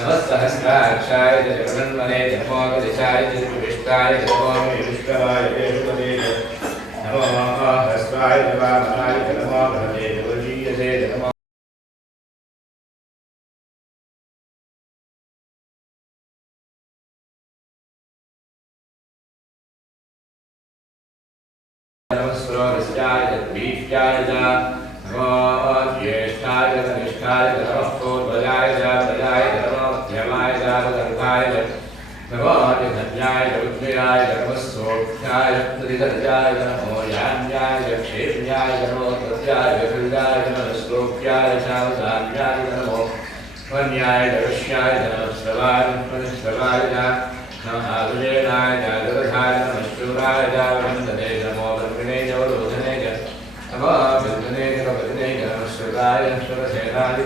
नमस्सहस्राक्षाय जगन्मने नमोदिशाय विष्टाय नमो विष्णवाय देवपदे नमो हस्वाय वामनाय नमो भगवे गौरीयसे नमो नमस्रोदस्याय बीष्टाय नमो ज्येष्ठाय कनिष्ठाय नमः पूर्वजाय बलाय नमो मध्यमाय दर्भाय नमो निधन्याय रुद्राय नमः सोऽभ्याय त्रिदर्जाय नमो यान्याय क्षेम्याय नमो तस्याय हृदाय नमः श्लोक्याय सावधान्याय नमो वन्याय दर्श्याय नमः श्रवाय नमः आविलेनाय जागरधाय नमः शूराय वन्दने नमो वन्दने नवरोधने नमो वन्दने नववदने नमः श्रुताय श्रुतसेनाय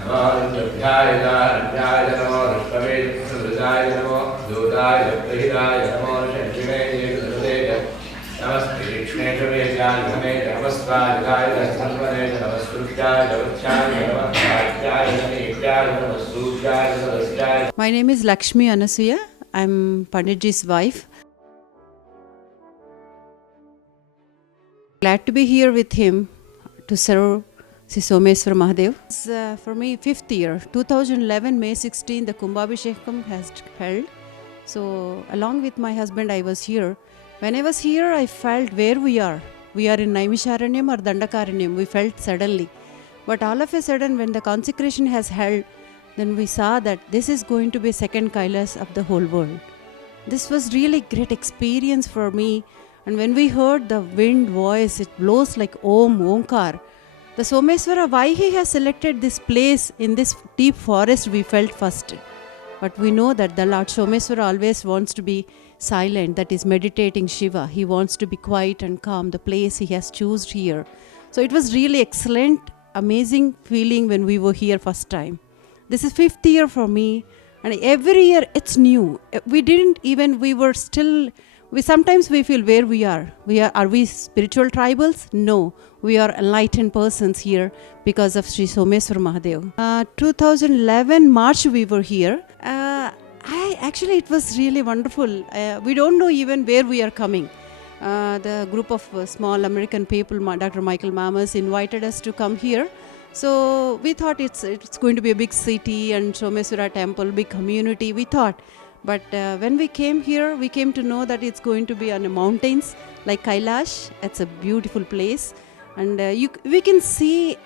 नमो रुद्राय अन्याय नमो ऋष्टवे सुहृदाय नमो दूताय प्रहिताय नमो शङ्किने देवदे नमस्ते कृष्णेश्वरेयाय नमस्वादिकाय संवने नमस्कृत्याय वृक्षाय नमः भाग्याय नमेत्याय नमः सूर्याय सदस्याय. My name is Laxmi Anasuya. I'm Panditji's wife. Glad to be here with him to serve Sri Somesvara Mahadev. It's for me 5th year. 2011 May 16 the Kumbhabhishekam has held. So along with my husband I was here. When I was here I felt where we are. We are in Naimisharanyam or Dandakaranyam. We felt suddenly. But all of a sudden when the consecration has held, then we saw that this is going to be second Kailas of the whole world. This was really great experience for me. And when we heard the wind voice, it blows like Om, Omkar. The Somesvara, why he has selected this place in this deep forest, we felt first. But we know that the Lord Somesvara always wants to be silent, that is meditating Shiva. He wants to be quiet and calm, the place he has chosen here. So it was really excellent, amazing feeling when we were here first time. This is 5th year for me, and every year it's new. Sometimes we feel where we are. Are we spiritual tribals? No, we are enlightened persons here because of Sri Somesvara Mahadev. 2011 March we were here. Actually it was really wonderful. We don't know even where we are coming. The group of small American people, Dr. Michael Mamas, invited us to come here. So we thought it's going to be a big city and Somesvara temple, big community, we thought. But when we came here, we came to know that it's going to be on the mountains like Kailash. It's a beautiful place. And we can see,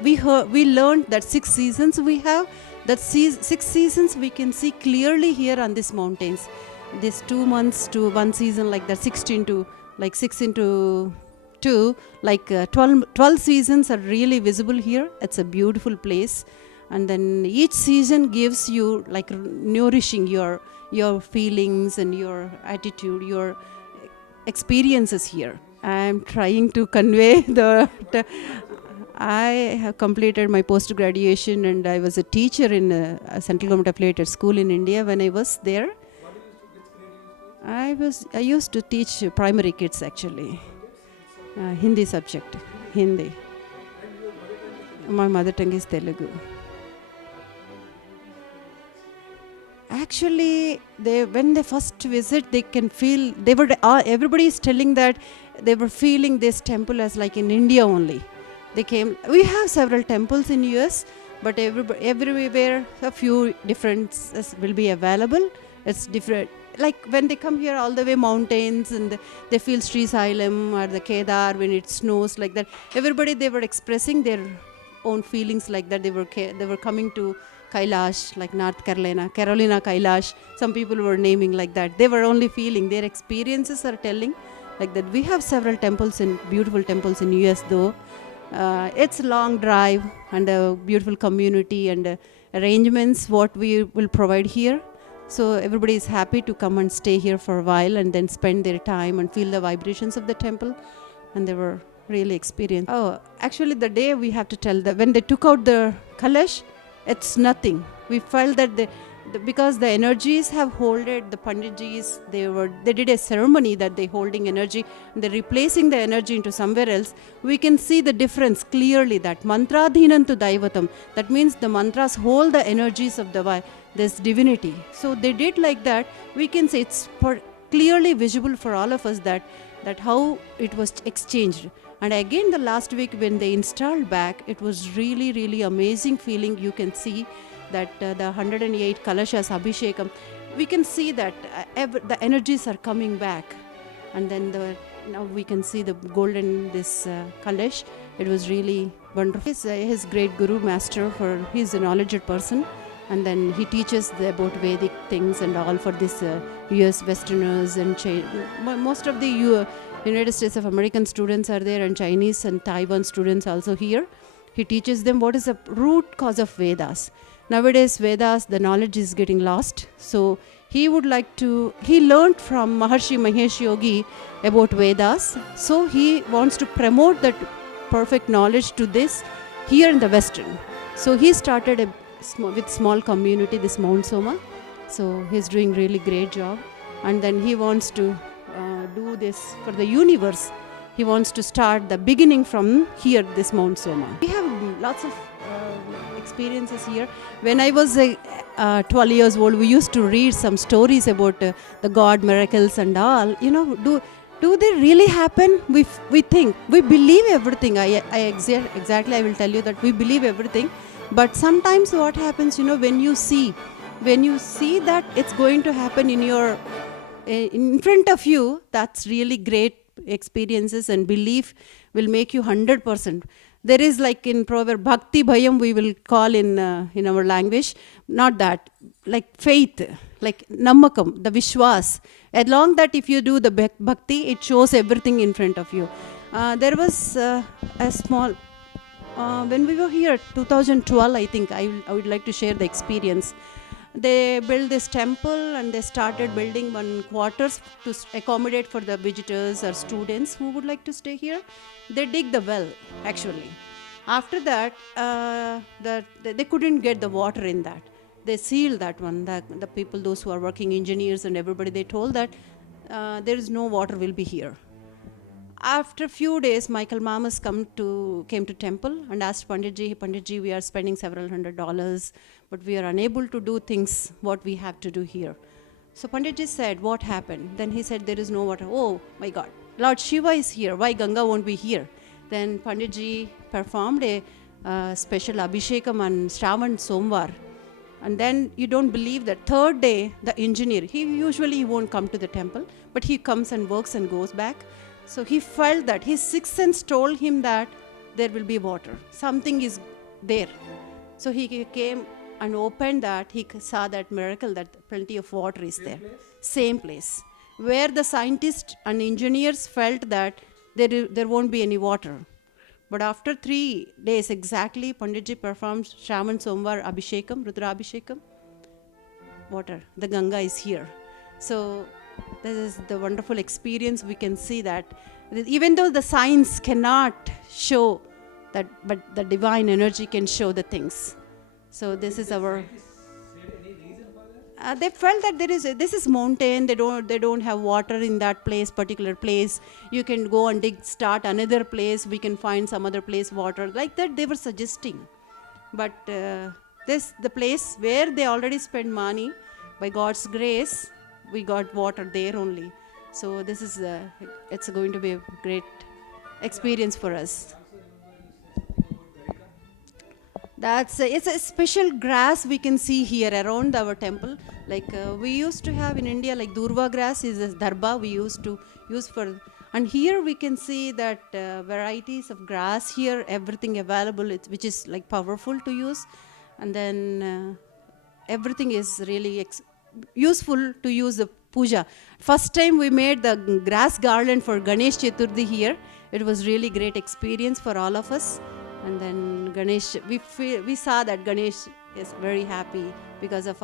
we learned that 6 seasons we have. That 6 seasons we can see clearly here on these mountains. This 2 months to 1 season, like that 6 into 2, like 12 seasons are really visible here. It's a beautiful place. And then each season gives you like nourishing your feelings and your attitude, your experiences here. I'm trying to convey I have completed my post-graduation and I was a teacher in a central government affiliated school in India when I was there. I used to teach primary kids actually. Hindi subject, Hindi. My mother tongue is Telugu. Actually, when they first visit, they can feel, everybody is telling that they were feeling this temple as like in India only. They came, we have several temples in US, but everywhere a few differences will be available. It's different. Like when they come here all the way mountains and they feel Sri Sailam or the Kedar when it snows like that. Everybody, they were expressing their own feelings like that. They were coming to Kailash, like North Carolina Kailash. Some people were naming like that. They were only feeling, their experiences are telling like that. We have several temples beautiful temples in US though. It's a long drive and a beautiful community and arrangements what we will provide here. So everybody is happy to come and stay here for a while and then spend their time and feel the vibrations of the temple. And they were really experienced. Oh, actually the day we have to tell that when they took out the Kalash, it's nothing. We felt that because the energies have holded the Panditjis, they did a ceremony that they holding energy, and they're replacing the energy into somewhere else. We can see the difference clearly, that mantradhinantu daivatam, that means the mantras hold the energies of this divinity. So they did like that. We can say it's clearly visible for all of us that how it was exchanged. And again, the last week when they installed back, it was really, really amazing feeling. You can see that the 108 Kalashas Abhishekam, we can see that the energies are coming back. And then now we can see the golden, this Kalash. It was really wonderful. He's his great Guru Master, he's a knowledgeable person. And then he teaches about Vedic things and all for this US Westerners and most of the United States of American students are there, and Chinese and Taiwan students also here. He teaches them what is the root cause of Vedas. Nowadays, Vedas, the knowledge is getting lost. So he learned from Maharshi Mahesh Yogi about Vedas. So he wants to promote that perfect knowledge to this here in the Western. So he started with small community, this Mount Soma. So he's doing really great job. And then he wants to do this for the universe. He wants to start the beginning from here, this Mount Soma. We have lots of experiences here. When I was 12 years old, we used to read some stories about the God miracles and all. Do they really happen? We think, we believe everything. Exactly, I will tell you that we believe everything. But sometimes what happens, when you see that it's going to happen in front of you, that's really great experiences, and belief will make you 100%. There is like in proverb, bhakti bhayam we will call in our language, not that, like faith, like nammakam, the vishwas. Along that if you do the bhakti, it shows everything in front of you. There was a small, when we were here, 2012, I think, I would like to share the experience. They built this temple and they started building one quarters to accommodate for the visitors or students who would like to stay here. They dig the well, actually. After that, they couldn't get the water in that. They sealed that one. The people, those who are working engineers and everybody, they told that there is no water will be here. After a few days, Michael Mamas came to temple and asked Panditji, we are spending several $100s, but we are unable to do things what we have to do here. So Panditji said, what happened? Then he said, there is no water. Oh my God, Lord Shiva is here. Why Ganga won't be here? Then Panditji performed a special Abhishekam on Shravan Somesvara. And then you don't believe that third day, the engineer, he usually won't come to the temple, but he comes and works and goes back. So he felt that his sixth sense told him that there will be water. Something is there. So he came and opened that. He saw that miracle that plenty of water is there. Same place. Where the scientists and engineers felt that there won't be any water. But after 3 days exactly, Panditji performed Shravan Somesvara Abhishekam, Rudra Abhishekam. Water. The Ganga is here. So this is the wonderful experience. We can see that even though the science cannot show that, but the divine energy can show the things. So this is our. They felt that this is mountain. They don't have water in that particular place. You can go and start another place. We can find some other place water like that. They were suggesting, but the place where they already spent money, by God's grace, we got water there only. So this is it's going to be a great experience for us. It's a special grass we can see here around our temple. Like we used to have in India, like Durva grass is a darba we used to use for. And here we can see that varieties of grass here, everything available, which is like powerful to use. And then everything is really useful to use the puja. First time we made the grass garland for Ganesh Chaturthi here. It was really great experience for all of us. And then Ganesh, we saw that Ganesh is very happy because of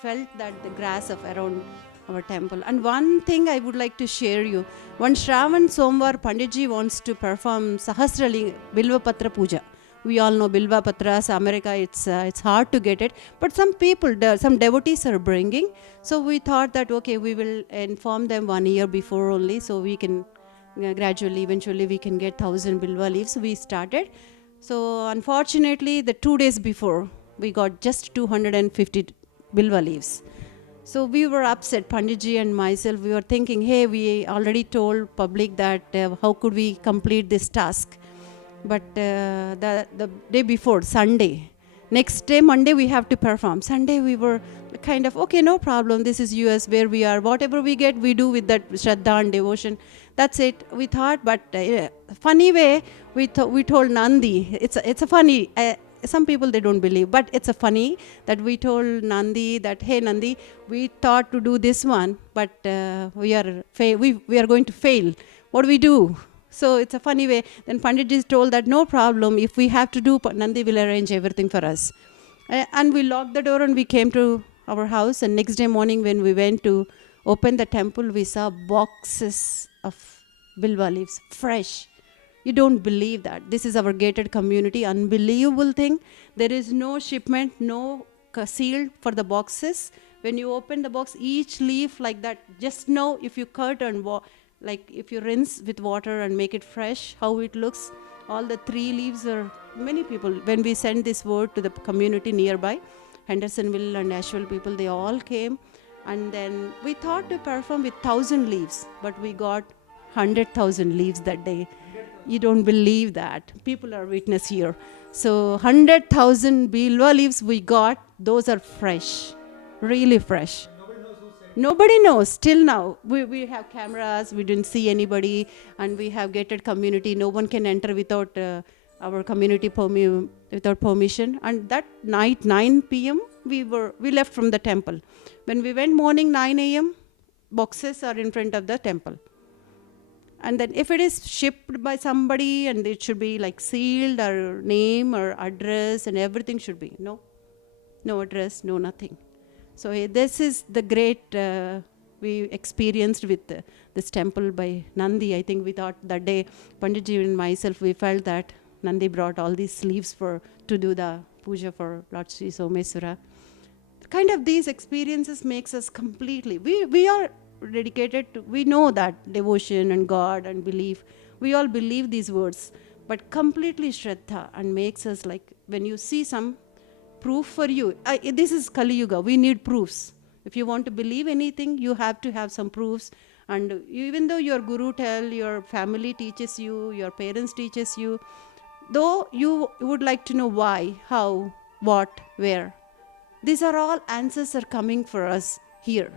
felt that the grass of around our temple. And one thing I would like to share you. One Shravan Somesvara, Panditji wants to perform Sahasralinga Bilvapatra Puja. We all know Bilva Patras, America, it's hard to get it. But some people, some devotees are bringing. So we thought that, okay, we will inform them 1 year before only, so we can gradually, eventually we can get 1,000 Bilva leaves. We started. So unfortunately, the 2 days before, we got just 250 Bilva leaves. So we were upset, Panditji and myself. We were thinking, hey, we already told public that how could we complete this task? But the day before, Sunday, next day, Monday, we have to perform. Sunday, we were kind of, okay, no problem. This is US where we are. Whatever we get, we do with that Shraddha and devotion. That's it, we thought. But funny way, we told Nandi. It's a funny. Some people, they don't believe, but it's a funny that we told Nandi that, hey Nandi, we thought to do this one, but we are going to fail. What do we do? So it's a funny way. Then Panditji told that no problem, if we have to do, Nandi will arrange everything for us. And we locked the door and we came to our house, and next day morning when we went to open the temple, we saw boxes of Bilva leaves, fresh. You don't believe that. This is our gated community, unbelievable thing. There is no shipment, no seal for the boxes. When you open the box, each leaf like that, just know if you cut and like if you rinse with water and make it fresh, how it looks. All the 3 leaves are, many people, when we send this word to the community nearby, Hendersonville and Asheville people, they all came. And then we thought to perform with 1,000 leaves, but we got 100,000 leaves that day. You don't believe that. People are witness here. So 100,000 Bilva leaves we got. Those are fresh, really fresh. Nobody knows till now. We have cameras. We didn't see anybody, and we have gated community. No one can enter without our community without permission. And that night, 9 p.m., we left from the temple. When we went morning 9 a.m., boxes are in front of the temple. And then if it is shipped by somebody, and it should be like sealed, or name or address, and everything should be. No address, no nothing. So this is the great we experienced with this temple by Nandi. I think we thought that day, Panditji and myself, we felt that Nandi brought all these leaves to do the puja for Lord Sri Somesvara. Kind of these experiences makes us completely, we are dedicated to, we know that devotion and God and belief, we all believe these words, but completely Shraddha, and makes us like, when you see some proof for you, this is Kali Yuga, we need proofs. If you want to believe anything, you have to have some proofs. And even though your guru your family teaches you, your parents teaches you, though you would like to know why, how, what, where, these are all answers are coming for us here.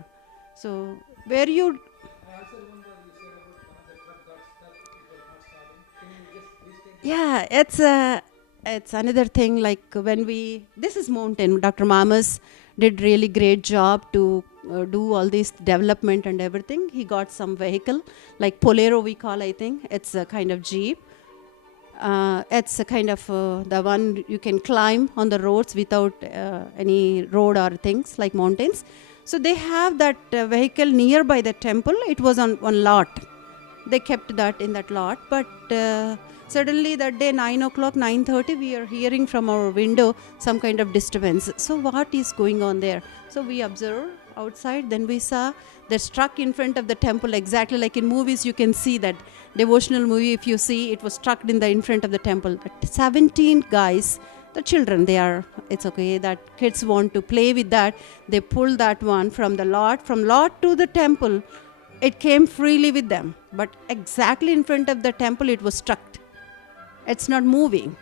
So where you... I also remember you said about one of the drug gods that people were not starting. Can you just please take Yeah, it's another thing, like when this is mountain, Dr. Mamas did really great job to do all this development and everything. He got some vehicle, like Polero we call, I think. It's a kind of Jeep. It's a kind of the one you can climb on the roads without any road or things like mountains. So they have that vehicle nearby the temple. It was on one lot. They kept that in that lot. But suddenly that day, 9 o'clock, 9:30, we are hearing from our window some kind of disturbance. So what is going on there? So we observed outside. Then we saw the struck in front of the temple, exactly like in movies you can see that devotional movie. If you see, it was struck in front of the temple. But 17 guys, the children, it's okay that kids want to play with that. They pull that one from lot to the temple. It came freely with them, but exactly in front of the temple it was struck. It's not moving.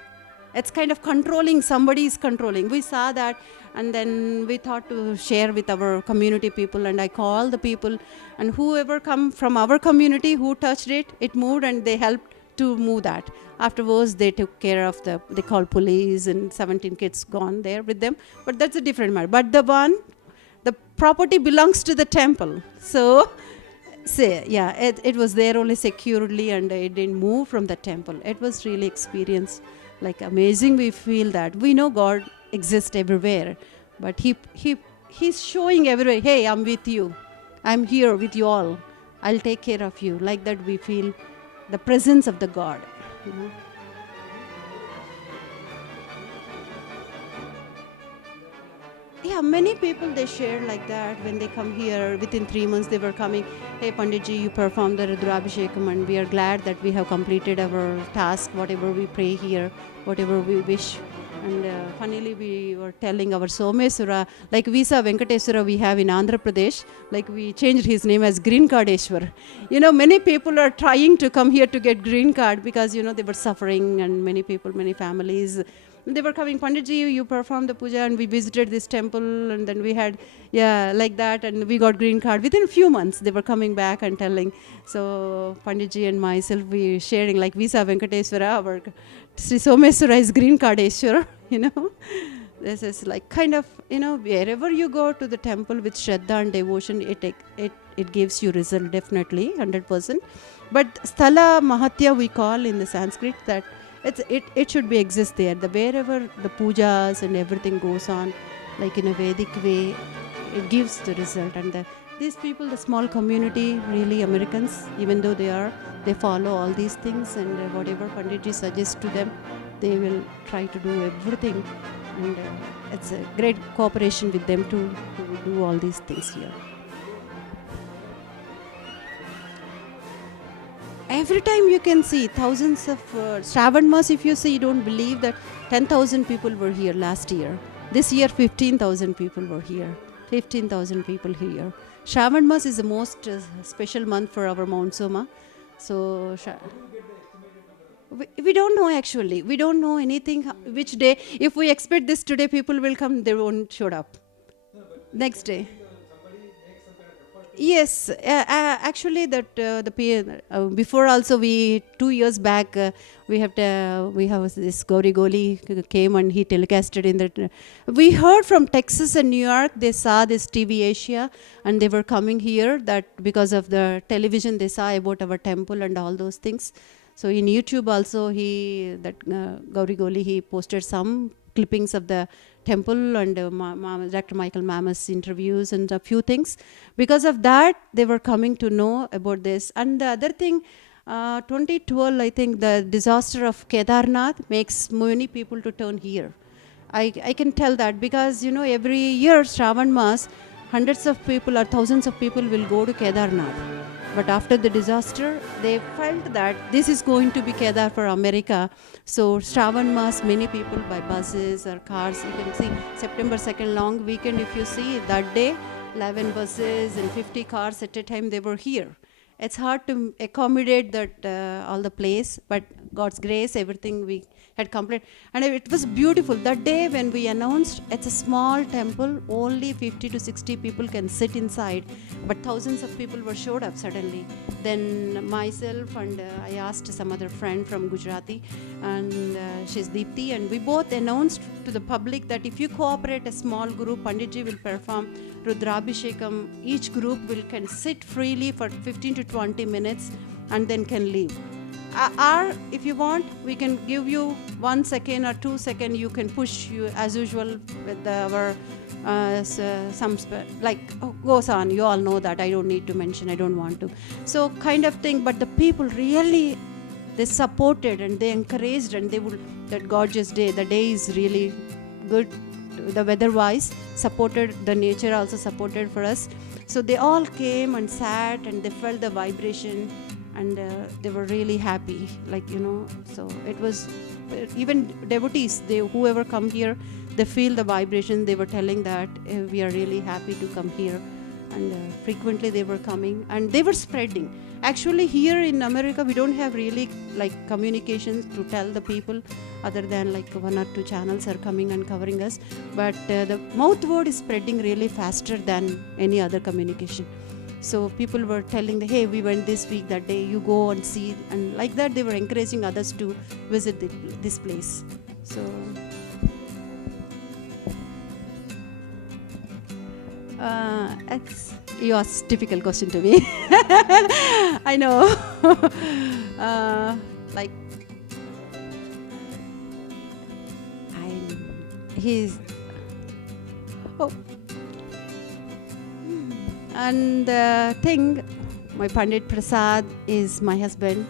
It's kind of controlling, somebody is controlling. We saw that, and then we thought to share with our community people, and I called the people, and whoever come from our community who touched it, it moved, and they helped to move that. Afterwards, they took care of they called police, and 17 kids gone there with them. But that's a different matter. But the property belongs to the temple. So, it was there only securely, and it didn't move from the temple. It was really experience, like amazing. We feel that we know God exists everywhere, but He's showing everywhere. Hey, I'm with you. I'm here with you all. I'll take care of you. Like that, we feel the presence of the God. You know? Yeah, many people they share like that when they come here. Within 3 months, they were coming. Hey, Panditji, you performed the Rudrabhishekam, and we are glad that we have completed our task. Whatever we pray here, whatever we wish. And funnily, we were telling our Somesvara, like Visa Venkateswara we have in Andhra Pradesh, like we changed his name as Green Cardeshwar. Many people are trying to come here to get green card because, they were suffering, and many people, many families, they were coming, Panditji, you performed the puja, and we visited this temple, and then we had, like that, and we got green card. Within a few months, they were coming back and telling. So Panditji and myself, we sharing like Visa Venkateswara, our Sri Somesvara is green cardeshwar, This is like kind of, wherever you go to the temple with Shraddha and devotion, it gives you result, definitely, 100%. But Sthala Mahatya we call in the Sanskrit that it should be exist there. Wherever the pujas and everything goes on, like in a Vedic way, it gives the result. And these people, the small community, really Americans, even though they follow all these things, and whatever Panditji suggests to them, they will try to do everything. And it's a great cooperation with them to do all these things here. Every time you can see thousands of Shravan Mas, if you see, you don't believe that 10,000 people were here last year. This year, 15,000 people were here. 15,000 people here. Shravan Mas is the most special month for our Mount Soma. So, we don't know actually. We don't know anything, which day. If we expect this today, people will come, they won't show up. Next day. Yes, actually before also 2 years back we have this Goli came and he telecasted in the. We heard from Texas and New York, they saw this TV Asia and they were coming here, that because of the television they saw about our temple and all those things. So in YouTube also Gowri he posted some clippings of the temple and Dr. Michael Mammoth's interviews and a few things. Because of that, they were coming to know about this. And the other thing, 2012, I think the disaster of Kedarnath makes many people to turn here. I can tell that because, every year, Shravan Mas, hundreds of people or thousands of people will go to Kedarnath. But after the disaster, they felt that this is going to be Kedar for America. So Shravan Mas, many people by buses or cars, you can see September 2nd long weekend, if you see that day, 11 buses and 50 cars at a time, they were here. It's hard to accommodate that all the place, but God's grace, everything we had completed. And it was beautiful. That day when we announced, it's a small temple, only 50 to 60 people can sit inside, but thousands of people were showed up suddenly. Then myself and I asked some other friend from Gujarati, and she's Deepthi, and we both announced to the public that if you cooperate a small group, Panditji will perform Rudrabhishekam. Each group can sit freely for 15 to 20 minutes and then can leave. Or if you want, we can give you 1 second or 2 seconds, you can push you as usual with our goes on. You all know that. I don't need to mention. I don't want to. So kind of thing. But the people really, they supported and they encouraged, and that gorgeous day. The day is really good. The weather-wise supported, the nature also supported for us. So they all came and sat and they felt the vibration. And they were really happy, so it was, even devotees, whoever come here, they feel the vibration. They were telling that we are really happy to come here. And frequently they were coming and they were spreading. Actually here in America, we don't have really communications to tell the people, other than 1 or 2 channels are coming and covering us. But the mouth word is spreading really faster than any other communication. So people were telling, hey, we went this week, that day, you go and see. And like that, they were encouraging others to visit this place. So, you asked difficult question to me. I know. And the thing, my Pandit Prasad is my husband.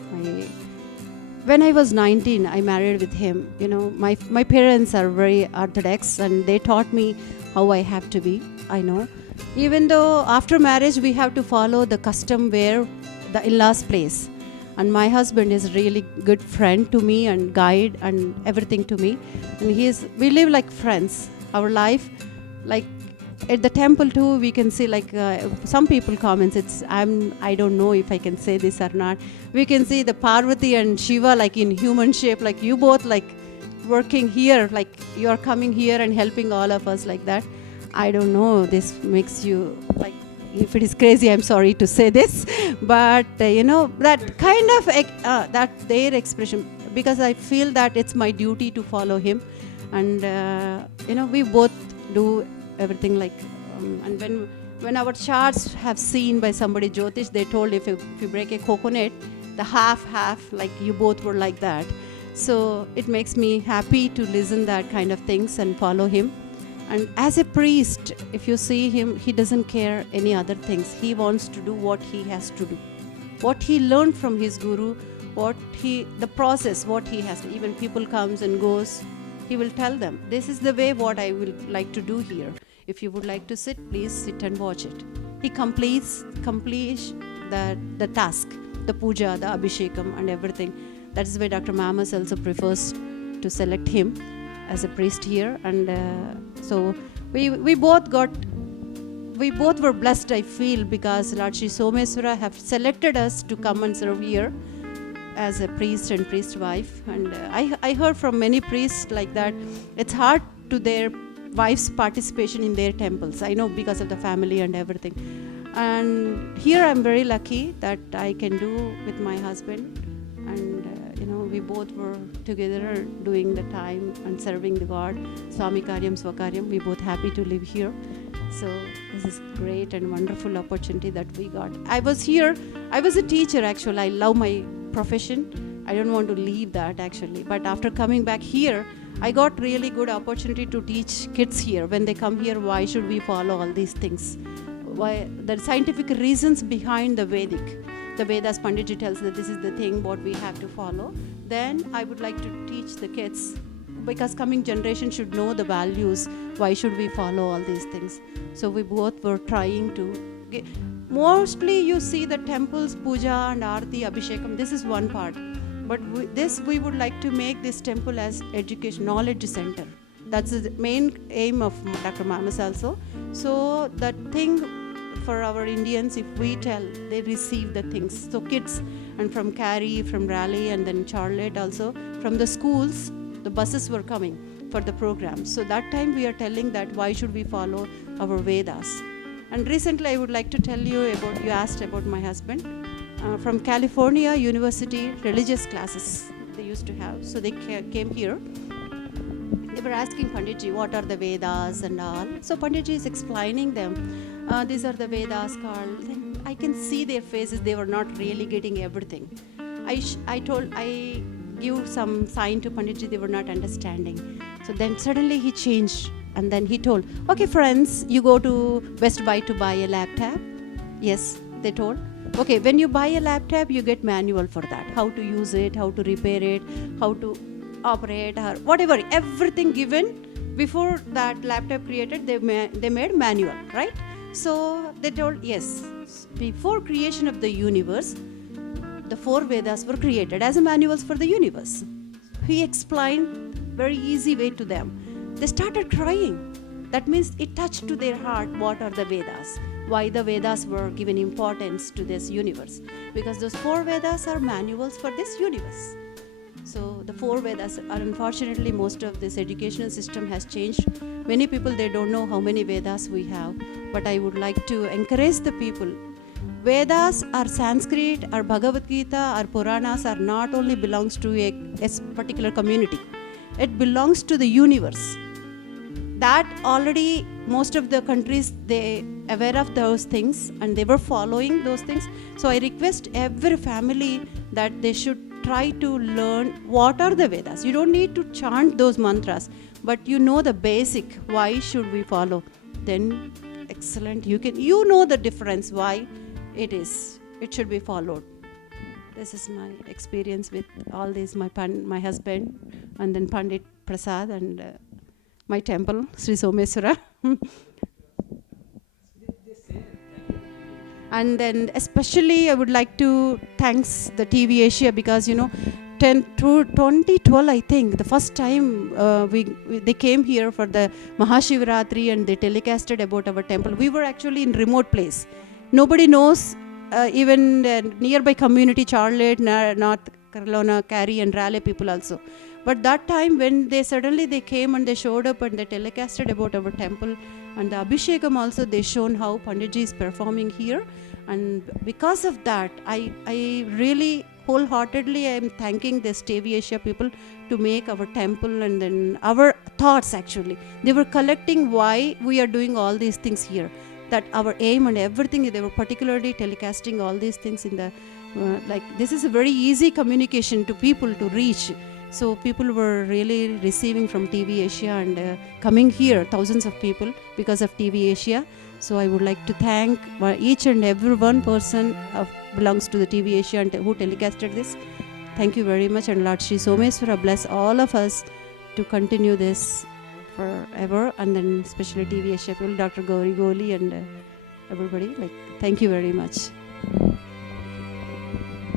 when I was 19, I married with him. You know, my parents are very orthodox and they taught me how I have to be. I know. Even though after marriage we have to follow the custom where the in-laws place. And my husband is really good friend to me and guide and everything to me. And we live like friends. Our life, like at the temple too, we can see like some people comments. I don't know if I can say this or not. We can see the Parvati and Shiva like in human shape, like you both like working here, like you're coming here and helping all of us like that. I don't know. This makes you like. If it is crazy, I'm sorry to say this, but that kind of that their expression, because I feel that it's my duty to follow him, and we both do everything like, and when our charts have seen by somebody Jyotish, they told if you break a coconut, the half like you both were like that. So it makes me happy to listen that kind of things and follow him. And as a priest, if you see him, he doesn't care any other things. He wants to do what he has to do. What he learned from his guru, the process, what he has to, even people comes and goes, he will tell them, this is the way what I will like to do here. If you would like to sit, please sit and watch it. He completes the task, the puja, the abhishekam and everything. That is why Dr. Mamas also prefers to select him as a priest here, and so we both were blessed, I feel, because Lord Shri Somesvara have selected us to come and serve here as a priest and priest wife. And I heard from many priests like that it's hard to their wives' participation in their temples. I know because of the family and everything. And here I'm very lucky that I can do with my husband, and we both were together doing the time and serving the God. Swami Karyam Swakaryam, we both happy to live here. So this is great and wonderful opportunity that we got. I was a teacher actually. I love my profession. I don't want to leave that actually. But after coming back here, I got really good opportunity to teach kids here. When they come here, why should we follow all these things? Why the scientific reasons behind the Vedic. The Vedas, Panditji tells that this is the thing what we have to follow. Then I would like to teach the kids, because coming generation should know the values. Why should we follow all these things? So we both were trying to mostly you see the temples, puja and arti, abhishekam. This is one part. But we would like to make this temple as education, knowledge center. That's the main aim of Dr. Mamas also. So that thing for our Indians, if we tell, they receive the things. So kids, and from Cary, from Raleigh, and then Charlotte also, from the schools, the buses were coming for the program. So that time we are telling that why should we follow our Vedas. And recently I would like to tell you about, you asked about my husband. From California University, religious classes they used to have. So they came here. They were asking Panditji, what are the Vedas and all. So Panditji is explaining them. These are the Vedas, Carl. Then I can see their faces. They were not really getting everything. I give some sign to Panditji. They were not understanding. So then suddenly he changed. And then he told, okay, friends, you go to Best Buy to buy a laptop. Yes, they told. Okay, when you buy a laptop, you get manual for that. How to use it, how to repair it, how to operate, or whatever. Everything given before that laptop created, they made manual, right? So they told, yes, before creation of the universe, the 4 Vedas were created as a manuals for the universe. He explained very easy way to them. They started crying. That means it touched to their heart what are the Vedas, why the Vedas were given importance to this universe. Because those 4 Vedas are manuals for this universe. So the 4 Vedas are, unfortunately, most of this educational system has changed. Many people, they don't know how many Vedas we have. But I would like to encourage the people. Vedas or Sanskrit or Bhagavad Gita or Puranas are not only belongs to a particular community. It belongs to the universe. That already most of the countries, they aware of those things and they were following those things. So I request every family that they should try to learn what are the Vedas. You don't need to chant those mantras, but you know the basic. Why should we follow? Then excellent. You know the difference why it should be followed. this is my experience with all these, my husband, and then Pandit Prasad, and my temple, Sri Somesvara. And then especially I would like to thanks the TV Asia, because 2012 I think the first time they came here for the Mahashivratri and they telecasted about our temple. We were actually in remote place. Nobody knows, even nearby community, Charlotte, North Carolina, Cary and Raleigh people also. But that time when they came and they showed up and they telecasted about our temple, and the Abhishekam also, they shown how Panditji is performing here. And because of that, I really wholeheartedly I am thanking this TV Asia people to make our temple, and then our thoughts actually. They were collecting why we are doing all these things here. That our aim and everything, they were particularly telecasting all these things in the, this is a very easy communication to people to reach. So people were really receiving from TV Asia and coming here, thousands of people because of TV Asia. So I would like to thank each and every one person belongs to the TV Asia and who telecasted this. Thank you very much, and Lord Sri Somesvara bless all of us to continue this forever, and then especially TV Asia people, Dr. Gowri, Goli and everybody. Thank you very much.